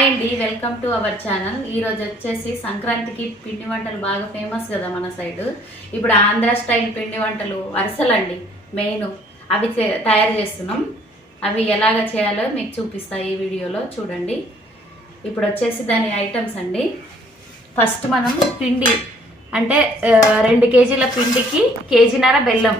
Hi అండి welcome to our channel. ఈరోజు వచ్చేసి సంక్రాంతికి పిండి వంటలు బాగా ఫేమస్ కదా మన సైడ్. ఇప్పుడు ఆంధ్ర స్టైల్ పిండి వంటలు వరుసలండి మెయిన్ అవి తయారు చేస్తున్నాం. అవి ఎలాగ చేయాలో మీకు చూపిస్తా ఈ వీడియోలో చూడండి. ఇప్పుడు వచ్చేసి దాని ఐటమ్స్ అండి. ఫస్ట్ మనం పిండి అంటే రెండు కేజీల పిండికి కేజీన్నర బెల్లం.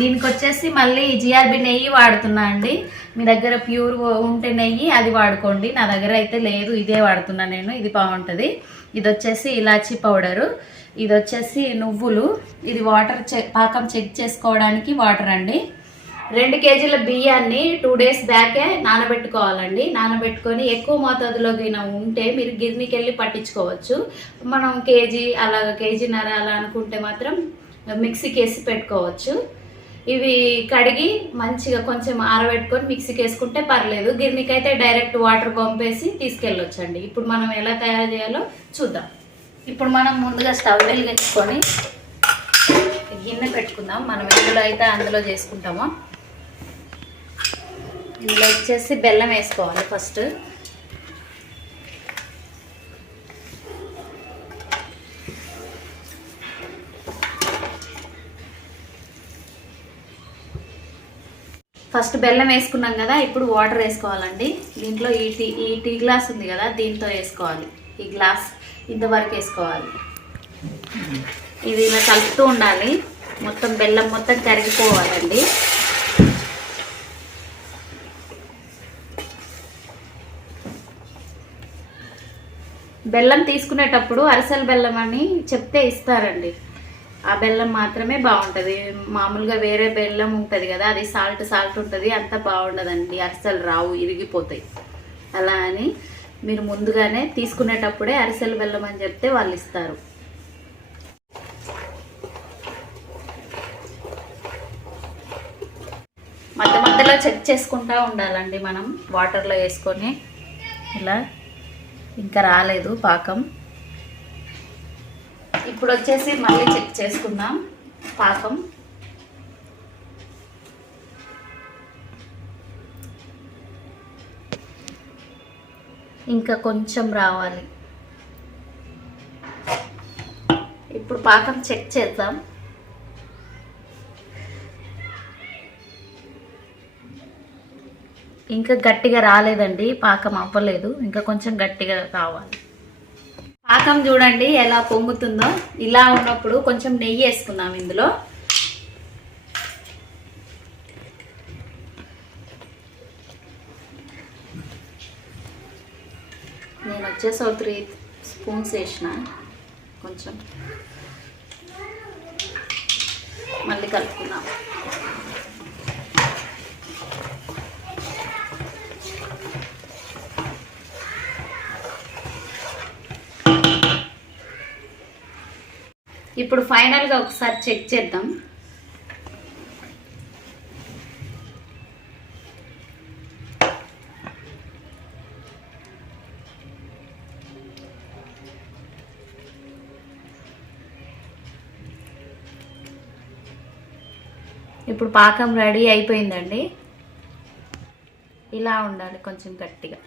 దీనికి వచ్చేసి మళ్ళీ జిఆర్బి నెయ్యి వాడుతున్నా అండి. మీ దగ్గర ప్యూర్ ఉంటే నెయ్యి అది వాడుకోండి. నా దగ్గర అయితే లేదు ఇదే వాడుతున్నా నేను ఇది బాగుంటుంది. ఇది వచ్చేసి ఇలాచీ పౌడరు. ఇది వచ్చేసి నువ్వులు. ఇది వాటర్ చెక్ పాకం చెక్ చేసుకోవడానికి వాటర్ అండి. రెండు కేజీల బియ్యాన్ని టూ డేస్ బ్యాకే నానబెట్టుకోవాలండి. నానబెట్టుకొని ఎక్కువ మోతాదులో గిన ఉంటే మీరు గిర్నీకి వెళ్ళి పట్టించుకోవచ్చు. మనం కేజీ అలాగ కేజీన్నర అలా అనుకుంటే మాత్రం మిక్సీకి వేసి పెట్టుకోవచ్చు. ఇవి కడిగి మంచిగా కొంచెం ఆరబెట్టుకొని మిక్సీకి వేసుకుంటే పర్లేదు. గిర్నికైతే డైరెక్ట్ వాటర్ పంపేసి తీసుకెళ్ళొచ్చండి. ఇప్పుడు మనం ఎలా తయారు చేయాలో చూద్దాం. ఇప్పుడు మనం ముందుగా స్టవ్ వెలిగించుకొని గిన్నె పెట్టుకుందాం. మనం ఎందులో అయితే అందులో చేసుకుంటామో. ఇందులో వచ్చేసి బెల్లం వేసుకోవాలి ఫస్ట్. ఫస్ట్ బెల్లం వేసుకున్నాం కదా ఇప్పుడు వాటర్ వేసుకోవాలండి. దీంట్లో ఈ టీ ఈ టీ గ్లాస్ ఉంది కదా దీంతో వేసుకోవాలి. ఈ గ్లాస్ ఇంతవరకు వేసుకోవాలి. ఇది ఇలా కలుపుతూ ఉండాలి. మొత్తం బెల్లం మొత్తం కరిగిపోవాలండి. బెల్లం తీసుకునేటప్పుడు అరిసెల బెల్లం అని చెప్తే ఇస్తారండి. ఆ బెల్లం మాత్రమే బాగుంటుంది. మామూలుగా వేరే బెల్లం ఉంటుంది కదా అది సాల్ట్ సాల్ట్ ఉంటుంది అంత బాగుండదండి. అరిసెలు రావు ఇరిగిపోతాయి. అలా అని మీరు ముందుగానే తీసుకునేటప్పుడే అరిసెలు బెల్లం అని చెప్తే వాళ్ళు ఇస్తారు. మధ్య మధ్యలో చెక్ చేసుకుంటా ఉండాలండి మనం వాటర్లో వేసుకొని. ఇలా ఇంకా రాలేదు పాకం. ఇప్పుడు వచ్చేసి మళ్ళీ చెక్ చేసుకుందాం. పాకం ఇంకా కొంచెం రావాలి. ఇప్పుడు పాకం చెక్ చేద్దాం. ఇంకా గట్టిగా రాలేదండి పాకం అవ్వలేదు. ఇంకా కొంచెం గట్టిగా కావాలి పాకం చూడండి ఎలా పొంగుతుందో. ఇలా ఉన్నప్పుడు కొంచెం నెయ్యి వేసుకుందాం ఇందులో. నేను వచ్చేసి ఒక త్రీ స్పూన్స్ వేసిన. కొంచెం మళ్ళీ కలుపుకున్నాము ఇప్పుడు ఫైనల్గా ఒకసారి చెక్ చేద్దాం. ఇప్పుడు పాకం రెడీ అయిపోయిందండి. ఇలా ఉండాలి కొంచెం గట్టిగా.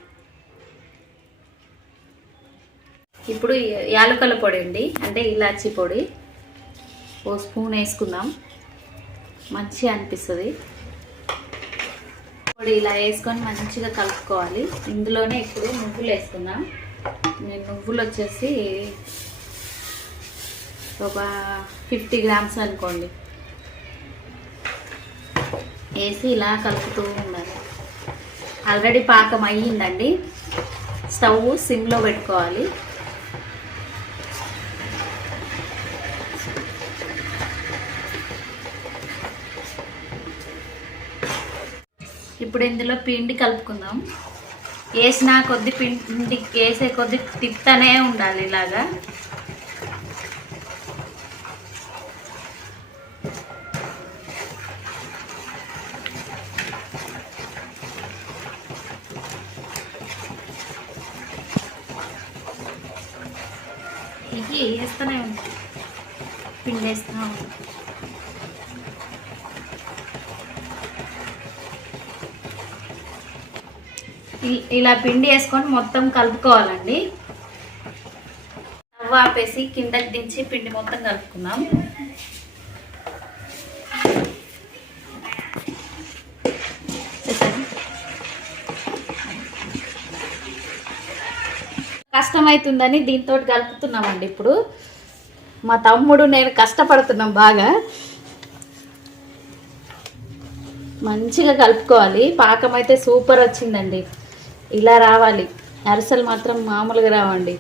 ఇప్పుడు యాలకుల పొడి అండి. అంటే ఇలాచీ పొడి. ఓ స్పూన్ వేసుకుందాం. మంచిగా అనిపిస్తుంది. పొడి ఇలా వేసుకొని మంచిగా కలుపుకోవాలి. ఇందులోనే ఇప్పుడు నువ్వులు వేసుకుందాం. నేను నువ్వులు వచ్చేసి ఒక ఫిఫ్టీ గ్రామ్స్ అనుకోండి. వేసి ఇలా కలుపుతూ ఉండాలి. ఆల్రెడీ పాకం అయ్యిందండి. స్టవ్ సిమ్లో పెట్టుకోవాలి. ఇప్పుడు ఇందులో పిండి కలుపుకుందాం. వేసిన కొద్ది పిండి వేసే కొద్ది తిప్పుతూనే ఉండాలి ఇలాగా. ఇది వేస్తూనే ఉంటాం. పిండి వేస్తూ ఉంటాం. ఇలా పిండి వేసుకొని మొత్తం కలుపుకోవాలండి. రవ్వ ఆపేసి కిందకి దించి పిండి మొత్తం కలుపుకుందాం. కష్టమవుతుందని దీంతో కలుపుతున్నామండి ఇప్పుడు. మా తమ్ముడు నేను కష్టపడుతున్నాం బాగా. మంచిగా కలుపుకోవాలి. పాకం అయితే సూపర్ వచ్చిందండి. ఇలా రావాలి. అరిసెలు మాత్రం మామూలుగా రావండి.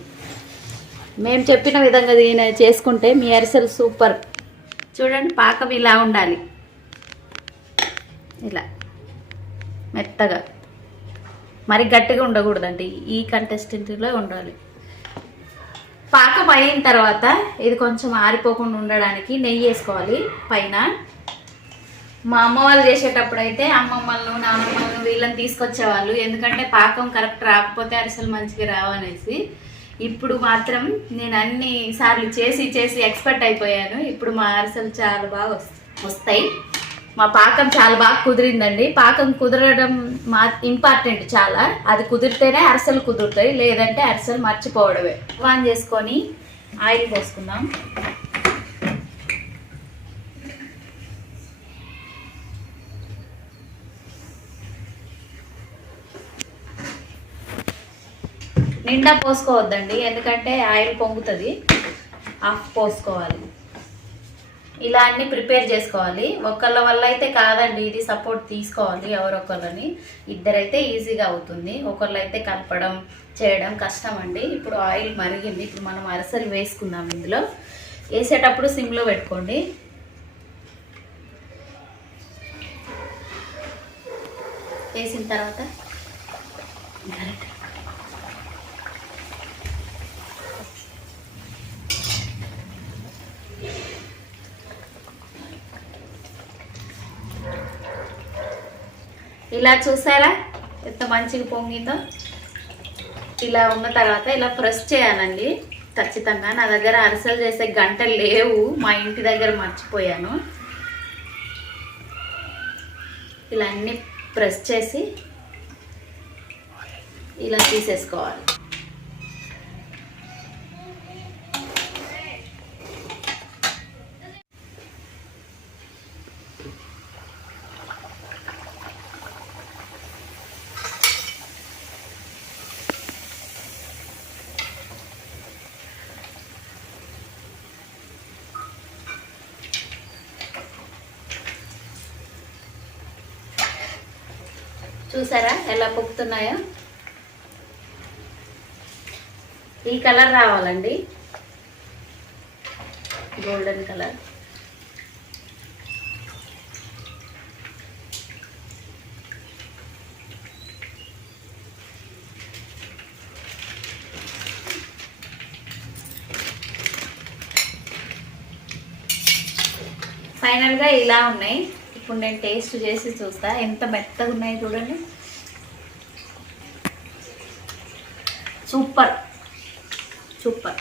మేము చెప్పిన విధంగా దీని చేసుకుంటే మీ అరిసెలు సూపర్. చూడండి పాకం ఇలా ఉండాలి. ఇలా. మెత్తగా. మరి గట్టిగా ఉండకూడదండి. ఈ కంటెస్టెంట్లో ఉండాలి. పాకం అయిన తర్వాత ఇది కొంచెం ఆరిపోకుండా ఉండడానికి నెయ్యి వేసుకోవాలి. పైన మా అమ్మ వాళ్ళు చేసేటప్పుడు అయితే అమ్మమ్మలను నాన్నమ్మలను వీళ్ళని తీసుకొచ్చేవాళ్ళు. ఎందుకంటే పాకం కరెక్ట్ రాకపోతే అరిసెలు మంచిగా రావనేసి ఇప్పుడు మాత్రం నేను అన్ని సార్లు చేసి చేసి ఎక్స్పర్ట్ అయిపోయాను. ఇప్పుడు మా అరిసెలు చాలా బాగా వస్తాయి. మా పాకం చాలా బాగా కుదిరిందండి. పాకం కుదరడం మా ఇంపార్టెంట్ చాలా. అది కుదిరితేనే అరిసెలు కుదురుతాయి. లేదంటే అరిసెలు మర్చిపోవడమే. ఆన్ చేసుకొని ఆయిల్ పోసుకుందాం. నిండా పోసుకోవద్దండి ఎందుకంటే ఆయిల్ పొంగుతుంది. హాఫ్ పోసుకోవాలి. ఇలా అన్ని ప్రిపేర్ చేసుకోవాలి. ఒకళ్ళ వల్ల అయితే కాదండి ఇది సపోర్ట్ తీసుకోవాలి ఎవరొకళ్ళని ఇద్దరైతే ఈజీగా అవుతుంది. ఒకళ్ళు అయితే కలపడం చేయడం కష్టం అండి. ఇప్పుడు ఆయిల్ మరిగింది. ఇప్పుడు మనం అరసలు వేసుకుందాం ఇందులో. వేసేటప్పుడు సిమ్లో పెట్టుకోండి. వేసిన తర్వాత ఇలా చూసారా? ఎంత మంచిగా పొంగిందో? ఇలా ఉన్న తర్వాత ఇలా ప్రెస్ చేయాలండి. ఖచ్చితంగా నా దగ్గర అరిసెలు చేసే గంటలు లేవు. మా ఇంటి దగ్గర మర్చిపోయాను. ఇలా అన్నీ ప్రెస్ చేసి ఇలా తీసేసుకోవాలి. చూసారా? ఎలా పొక్కుతున్నాయో? ఈ కలర్ రావాలండి. Golden colour. ఫైనల్గా ఇలా ఉన్నాయి. ఇప్పుడు నేను టేస్ట్ చేసి చూస్తా. ఎంత మెత్తగా ఉన్నాయి చూడండి. సూపర్. సూపర్.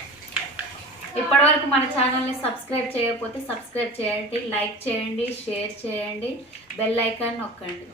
ఇప్పటివరకు మన ఛానల్ని సబ్స్క్రైబ్ చేయకపోతే సబ్స్క్రైబ్ చేయండి లైక్ చేయండి షేర్ చేయండి బెల్ ఐకాన్ నొక్కండి.